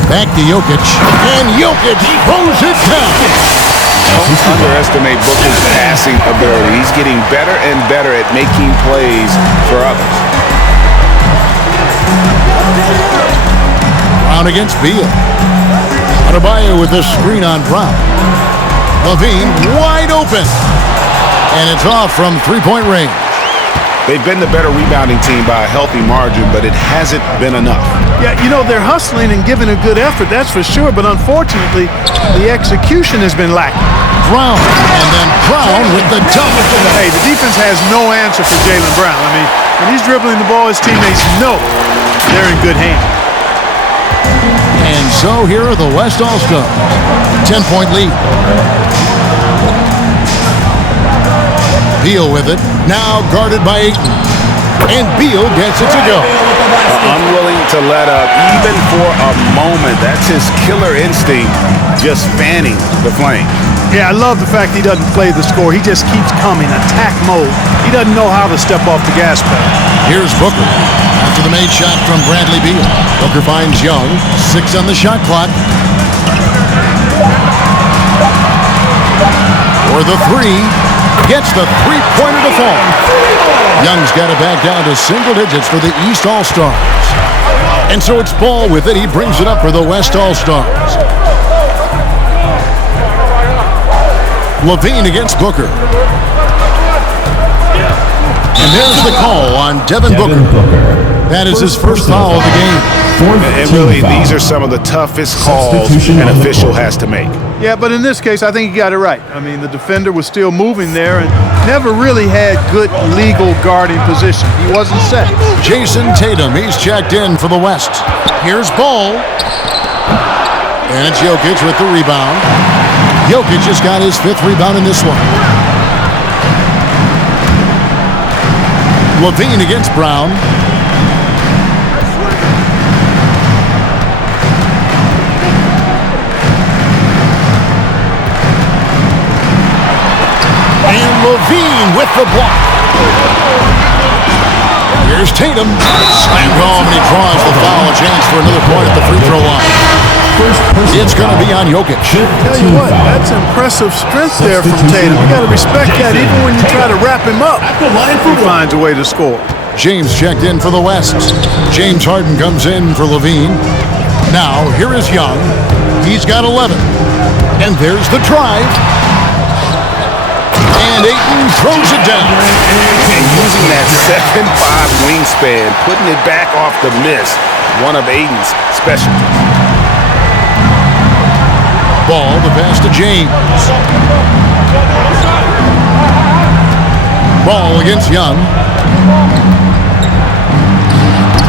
Back to Jokic. And Jokic throws it down. Don't underestimate Booker's passing ability. He's getting better and better at making plays for others. Brown against Beal. Adebayo with the screen on Brown. Levine wide open. And it's off from three-point range. They've been the better rebounding team by a healthy margin, but it hasn't been enough. Yeah, you know, they're hustling and giving a good effort, that's for sure, but unfortunately, the execution has been lacking. Brown, and then Brown with the dunk. Hey, the defense has no answer for Jaylen Brown. I mean, when he's dribbling the ball, his teammates know they're in good hands. And so here are the West All-Stars. 10-point lead. Beal with it. Now guarded by Ayton. And Beal gets it to go. Unwilling to let up even for a moment. That's his killer instinct, just fanning the flame. Yeah, I love the fact he doesn't play the score. He just keeps coming, attack mode. He doesn't know how to step off the gas pedal. Here's Booker. After the made shot from Bradley Beal. Booker finds Young. 6 on the shot clock. For the 3. Gets the three-pointer to fall. Young's got it back down to single digits for the East All-Stars. And so it's Ball with it. He brings it up for the West All-Stars. Levine against Booker. And there's the call on Devin Booker. That is his first foul of the game. And really, these are some of the toughest calls an official has to make. Yeah, but in this case, I think he got it right. I mean, the defender was still moving there and never really had good legal guarding position. He wasn't set. Jason Tatum, he's checked in for the West. Here's Ball. And it's Jokic with the rebound. Jokic just got his 5th rebound in this one. Levine against Brown. And Levine with the block. Here's Tatum. Slammed home, and he draws the foul. Chance for another point at the free throw line. It's going to be on Jokic. Tell you what, that's impressive strength there from Tatum. You got to respect that. Even when you try to wrap him up, he finds a way to score. James checked in for the West. James Harden comes in for Levine. Now, here is Young. He's got 11. And there's the drive. And Ayton throws it down. And using that 7'5" wingspan, putting it back off the miss, one of Ayton's specialties. Ball, the pass to James. Ball against Young.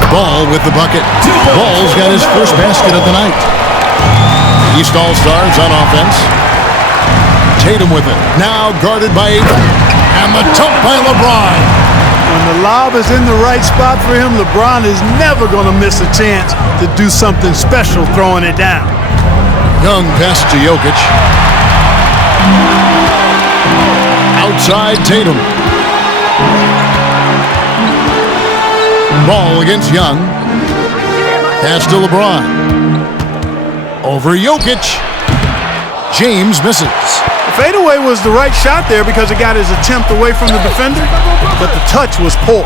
Ball with the bucket. Ball's got his first basket of the night. East All-Stars on offense. Tatum with it. Now guarded by Ayton. And the dump by LeBron. When the lob is in the right spot for him, LeBron is never going to miss a chance to do something special throwing it down. Young pass to Jokic. Outside Tatum. Ball against Young. Pass to LeBron. Over Jokic. James misses. The fadeaway was the right shot there because it got his attempt away from the defender, but the touch was poor.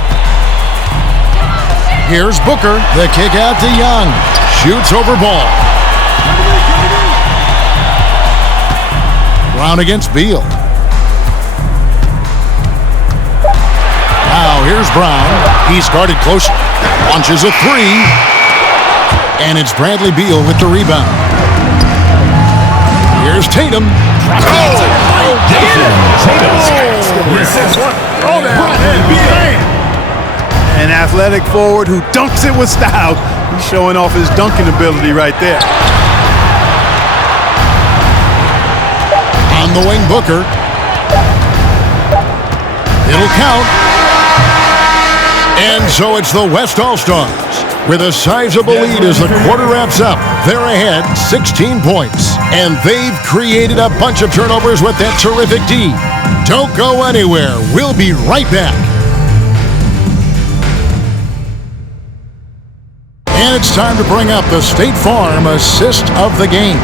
Here's Booker. The kick out to Young. Shoots over Ball. Brown against Beal. Now here's Brown. He's guarded closely. Launches a three. And it's Bradley Beal with the rebound. Here's Tatum. An athletic forward who dunks it with style. He's showing off his dunking ability right there. On the wing, Booker. It'll count. And so it's the West All-Stars with a sizable lead as the quarter wraps up. They're ahead 16 points, and they've created a bunch of turnovers with that terrific D. Don't go anywhere. We'll be right back. And it's time to bring up the State Farm assist of the game.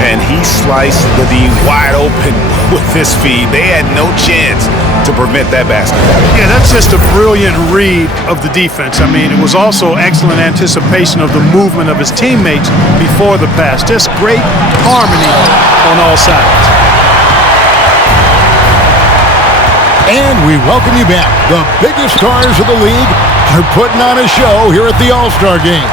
And he sliced the D wide open with this feed. They had no chance to prevent that basket. Yeah, that's just a brilliant read of the defense. I mean, it was also excellent anticipation of the movement of his teammates before the pass. Just great harmony on all sides. And we welcome you back. The biggest stars of the league are putting on a show here at the All-Star Game.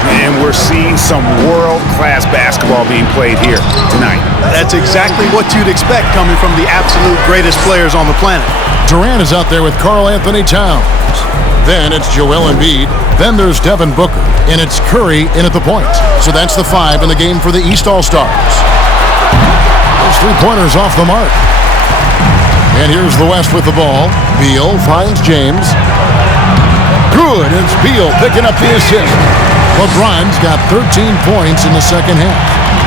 And we're seeing some world-class basketball being played here tonight. That's exactly what you'd expect coming from the absolute greatest players on the planet. Durant is out there with Karl Anthony Towns. Then it's Joel Embiid. Then there's Devin Booker. And it's Curry in at the point. So that's the 5 in the game for the East All-Stars. Those three-pointers off the mark. And here's the West with the ball. Beal finds James. Good. It's Beal picking up the assist. LeBron's got 13 points in the second half.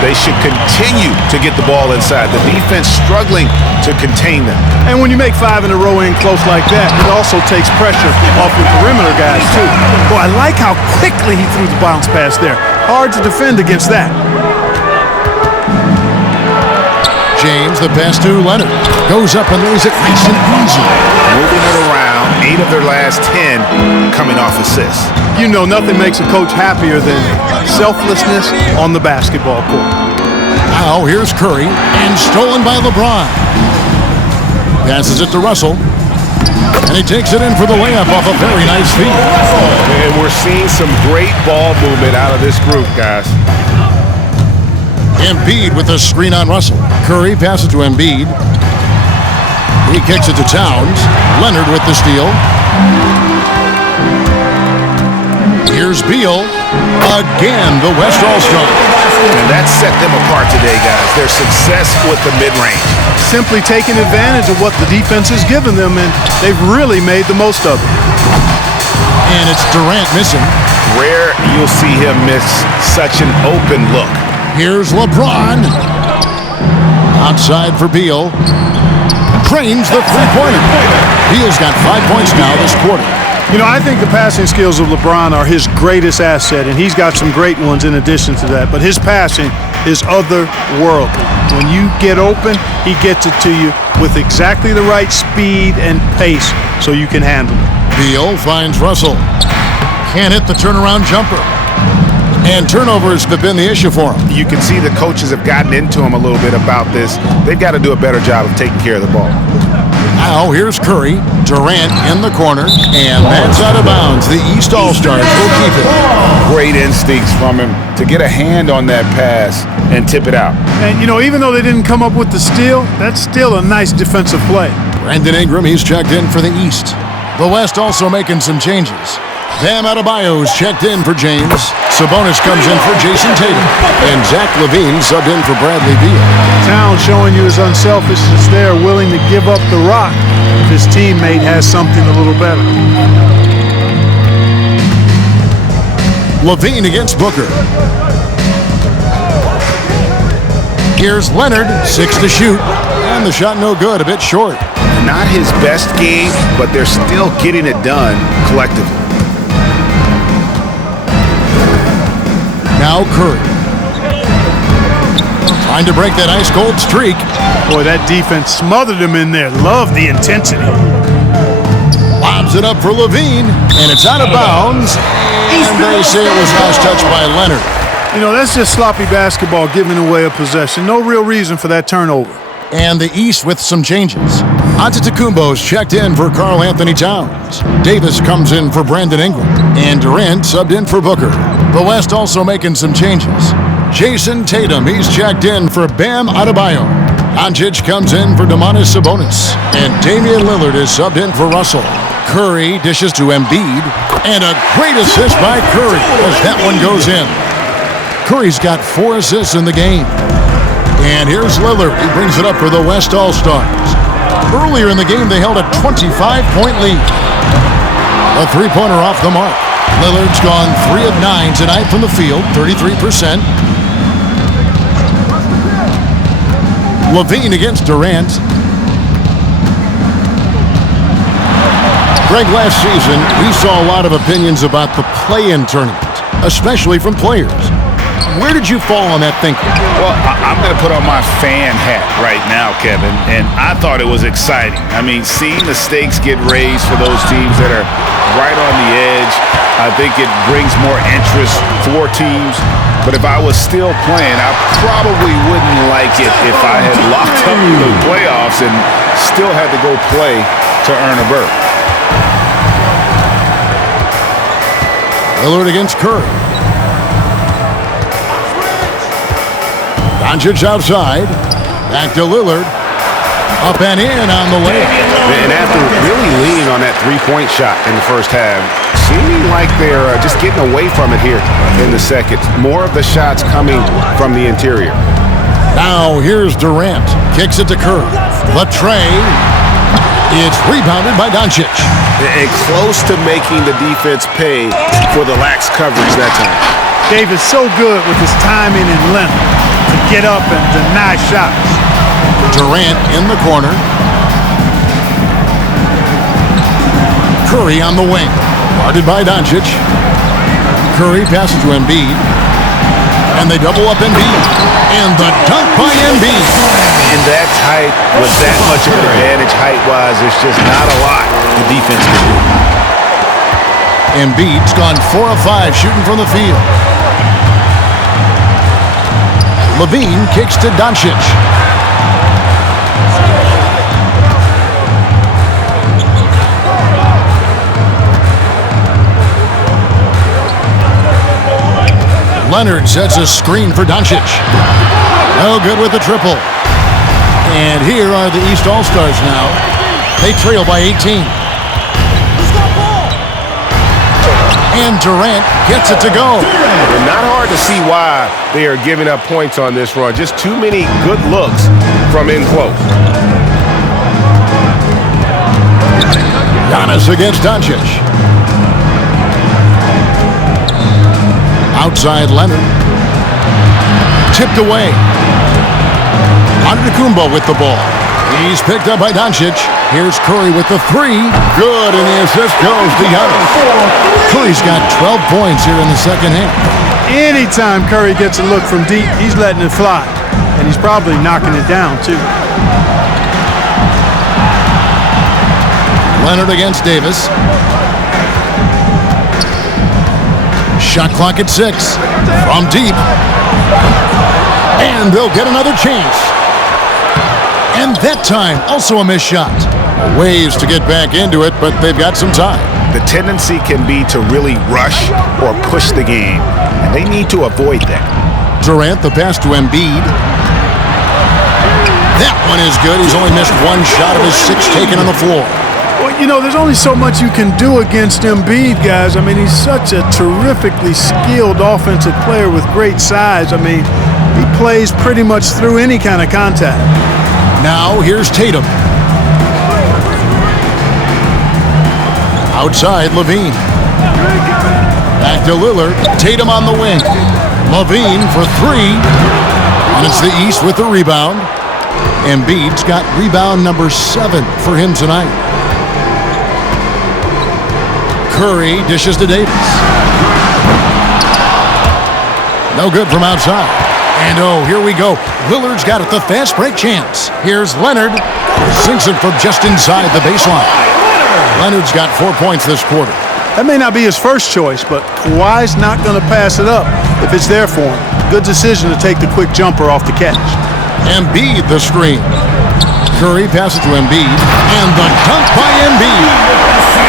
They should continue to get the ball inside. The defense struggling to contain them. And when you make 5 in a row in close like that, it also takes pressure off your perimeter guys, too. Boy, I like how quickly he threw the bounce pass there. Hard to defend against that. James, the pass to Leonard. Goes up and lays it nice and easy. Moving it around, 8 of their last 10 coming off assists. You know, nothing makes a coach happier than selflessness on the basketball court. Now here's Curry, and stolen by LeBron. Passes it to Russell, and he takes it in for the layup off a very nice feed. And we're seeing some great ball movement out of this group, guys. Embiid with the screen on Russell. Curry passes to Embiid. He kicks it to Towns. Leonard with the steal. Here's Beal. Again, the West All-Stars. And that set them apart today, guys. Their success with the mid-range. Simply taking advantage of what the defense has given them, and they've really made the most of it. And it's Durant missing. Rare you'll see him miss such an open look. Here's LeBron. Outside for Beal. Drains the three-pointer. Beal's got 5 points now this quarter. You know, I think the passing skills of LeBron are his greatest asset, and he's got some great ones in addition to that. But his passing is otherworldly. When you get open, he gets it to you with exactly the right speed and pace so you can handle it. Beal finds Russell. Can't hit the turnaround jumper. And turnovers have been the issue for him. You can see the coaches have gotten into him a little bit about this. They've got to do a better job of taking care of the ball. Now here's Curry. Durant in the corner. And that's out of bounds. The East All-Stars will keep it. Great instincts from him to get a hand on that pass and tip it out. And, you know, even though they didn't come up with the steal, that's still a nice defensive play. Brandon Ingram, he's checked in for the East. The West also making some changes. Bam Adebayo's checked in for James. Sabonis comes in for Jason Tatum. And Zach LaVine subbed in for Bradley Beal. Town showing you his unselfishness there, willing to give up the rock if his teammate has something a little better. LaVine against Booker. Here's Leonard, 6 to shoot. And the shot no good, a bit short. Not his best game, but they're still getting it done collectively. Now Curry. Trying to break that ice-cold streak. Boy, that defense smothered him in there. Love the intensity. Lobs it up for LaVine, and it's out of bounds. And they say it was last touched by Leonard. You know, that's just sloppy basketball giving away a possession. No real reason for that turnover. And the East with some changes. Antetokounmpo's checked in for Karl Anthony Towns. Davis comes in for Brandon Ingram. And Durant subbed in for Booker. The West also making some changes. Jason Tatum, he's checked in for Bam Adebayo. Doncic comes in for Domantas Sabonis. And Damian Lillard is subbed in for Russell. Curry dishes to Embiid. And a great assist by Curry as that one goes in. Curry's got 4 assists in the game. And here's Lillard. He brings it up for the West All-Stars. Earlier in the game, they held a 25-point lead. A three-pointer off the mark. Lillard's gone 3 of 9 tonight from the field, 33%. LaVine against Durant. Greg, last season, we saw a lot of opinions about the play-in tournament, especially from players. Where did you fall on that thinking? Well, I'm going to put on my fan hat right now, Kevin, and I thought it was exciting. I mean, seeing the stakes get raised for those teams that are right on the edge, I think it brings more interest for teams. But if I was still playing, I probably wouldn't like it if I had locked up the playoffs and still had to go play to earn a berth. Lillard against Curry. Doncic outside. Back to Lillard. Up and in on the way. And after really leaning on that three-point shot in the first half, seeming like they're just getting away from it here in the second. More of the shots coming from the interior. Now here's Durant. Kicks it to Curry. The tray. It's rebounded by Doncic. And close to making the defense pay for the lax coverage that time. Davis so good with his timing and length to get up and deny shots. Durant in the corner. Curry on the wing. Guarded by Doncic. Curry passes to Embiid. And they double up Embiid. And the dunk by Embiid. In that height, with that much of an advantage height-wise, there's just not a lot the defense can do. Embiid's gone 4 of 5 shooting from the field. LaVine kicks to Doncic. Leonard sets a screen for Doncic. No good with the triple. And here are the East All-Stars now. They trail by 18. And Durant gets it to go. And not hard to see why they are giving up points on this run. Just too many good looks from in close. Giannis against Doncic. Outside Leonard. Tipped away. Antetokounmpo with the ball. He's picked up by Doncic. Here's Curry with the three. Good, and the assist goes to Giannis. Curry's got 12 points here in the second half. Anytime Curry gets a look from deep, he's letting it fly. And he's probably knocking it down, too. Leonard against Davis. Shot clock at 6. From deep. And they'll get another chance. And that time, also a missed shot. Ways to get back into it, but they've got some time. The tendency can be to really rush or push the game, and they need to avoid that. Durant, the pass to Embiid. That one is good. He's only missed one shot of his 6 taken on the floor. Well, you know, there's only so much you can do against Embiid, guys. I mean, he's such a terrifically skilled offensive player with great size. I mean, he plays pretty much through any kind of contact. Now, here's Tatum. Outside, Levine. Back to Lillard. Tatum on the wing. Levine for 3. And it's the East with the rebound. Embiid's got rebound number 7 for him tonight. Curry dishes to Davis. No good from outside. And oh, here we go. Lillard's got it, the fast break chance. Here's Leonard. Sinks it from just inside the baseline. Leonard's got 4 points this quarter. That may not be his first choice, but Kawhi's not going to pass it up if it's there for him. Good decision to take the quick jumper off the catch. Embiid the screen. Curry passes to Embiid. And the dunk by Embiid.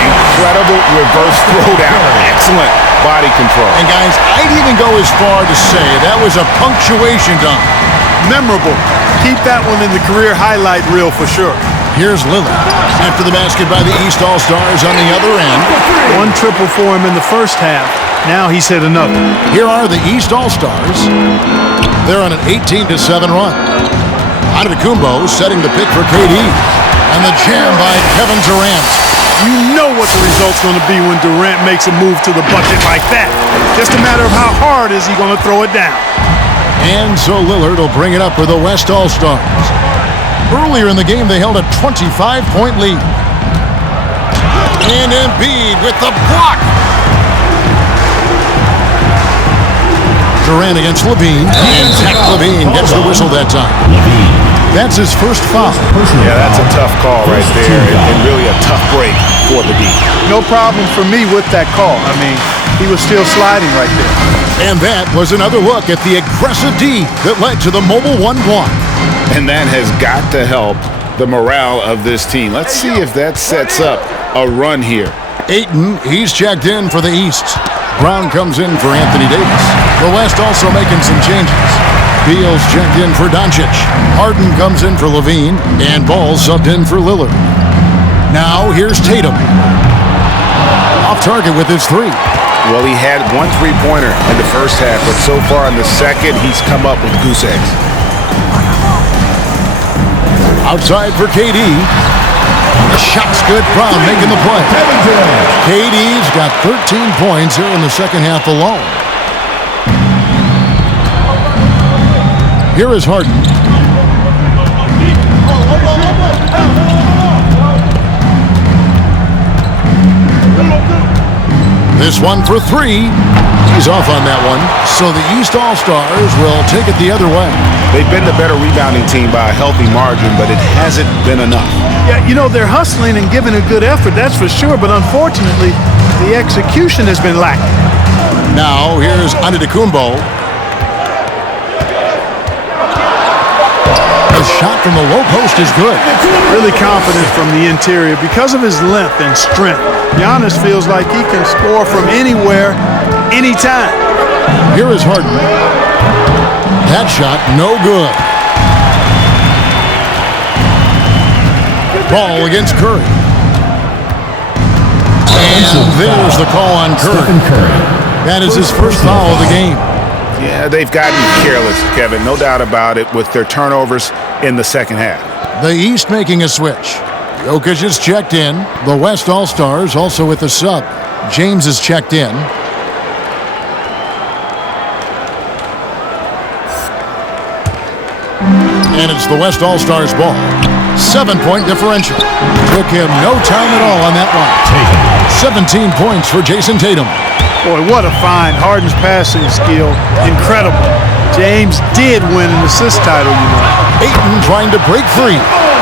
Incredible reverse throwdown. Excellent body control. And guys, I'd even go as far to say that was a punctuation dunk. Memorable. Keep that one in the career highlight reel for sure. Here's Lillard. After the basket by the East All-Stars on the other end. 1 triple for him in the first half. Now he's hit another. Here are the East All-Stars. They're on an 18-7 run. Antetokounmpo setting the pick for KD. And the jam by Kevin Durant. You know what the result's going to be when Durant makes a move to the bucket like that. Just a matter of how hard is he going to throw it down. And so Lillard will bring it up for the West All-Stars. Earlier in the game, they held a 25-point lead. And Embiid with the block. Durant against Levine. And Zach Levine gets the whistle that time. That's his first foul. Yeah, that's a tough call right there, and really a tough break for the D. No problem for me with that call. I mean, he was still sliding right there. And that was another look at the aggressive D that led to the Mobile 1 block. And that has got to help the morale of this team. Let's see if that sets up a run here. Ayton, he's checked in for the East. Brown comes in for Anthony Davis. The West also making some changes. Beal's checked in for Doncic. Harden comes in for Levine. And Ball subbed in for Lillard. Now here's Tatum. Off target with his 3. Well, he had 1 3-pointer in the first half, but so far in the second, he's come up with goose eggs. Outside for KD. The shot's good. Brown making the play. KD's got 13 points here in the second half alone. Here is Harden. This one for 3. He's off on that one. So the East All-Stars will take it the other way. They've been the better rebounding team by a healthy margin, but it hasn't been enough. Yeah, you know, they're hustling and giving a good effort, that's for sure, but unfortunately, the execution has been lacking. Now, here's Antetokounmpo. The shot from the low post is good. Really confident from the interior because of his length and strength. Giannis feels like he can score from anywhere, anytime. Here is Harden. That shot, no good. Ball against Curry. And there's the call on Curry. That is his first foul of the game. Yeah, they've gotten careless, Kevin, no doubt about it, with their turnovers in the second half. The East making a switch. Jokic is checked in. The West All-Stars also with a sub. James is checked in. And it's the West All-Stars ball. 7-point differential. Took him no time at all on that one. 17 points for Jason Tatum. Boy, what a find. Harden's passing skill, incredible. James did win an assist title, you know. Ayton trying to break free.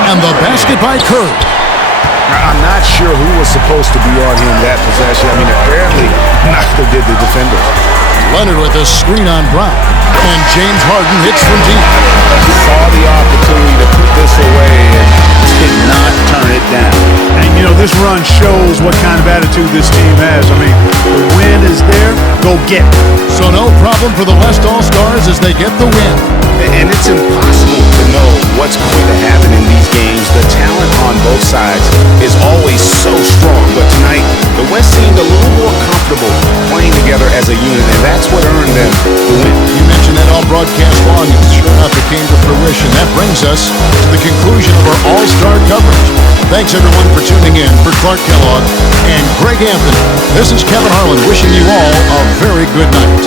And the basket by Curry. I'm not sure who was supposed to be on him that possession. I mean, apparently neither did the defenders. Leonard with a screen on Brown. And James Harden hits from deep. Saw the opportunity to put this away and did not turn it down. And, you know, this run shows what kind of attitude this team has. I mean, the win is there, go get it. So no problem for the West All-Stars as they get the win. And it's impossible to know what's going to happen in these games. The talent on both sides is always so strong. But tonight, the West seemed a little more comfortable playing together as a unit, and that's what earned them the win. You mentioned that all broadcast long, and sure enough, it came to fruition. That brings us to the conclusion of our All-Star coverage. Thanks, everyone, for tuning in. For Clark Kellogg and Greg Anthony, this is Kevin Harlan wishing you all a very good night.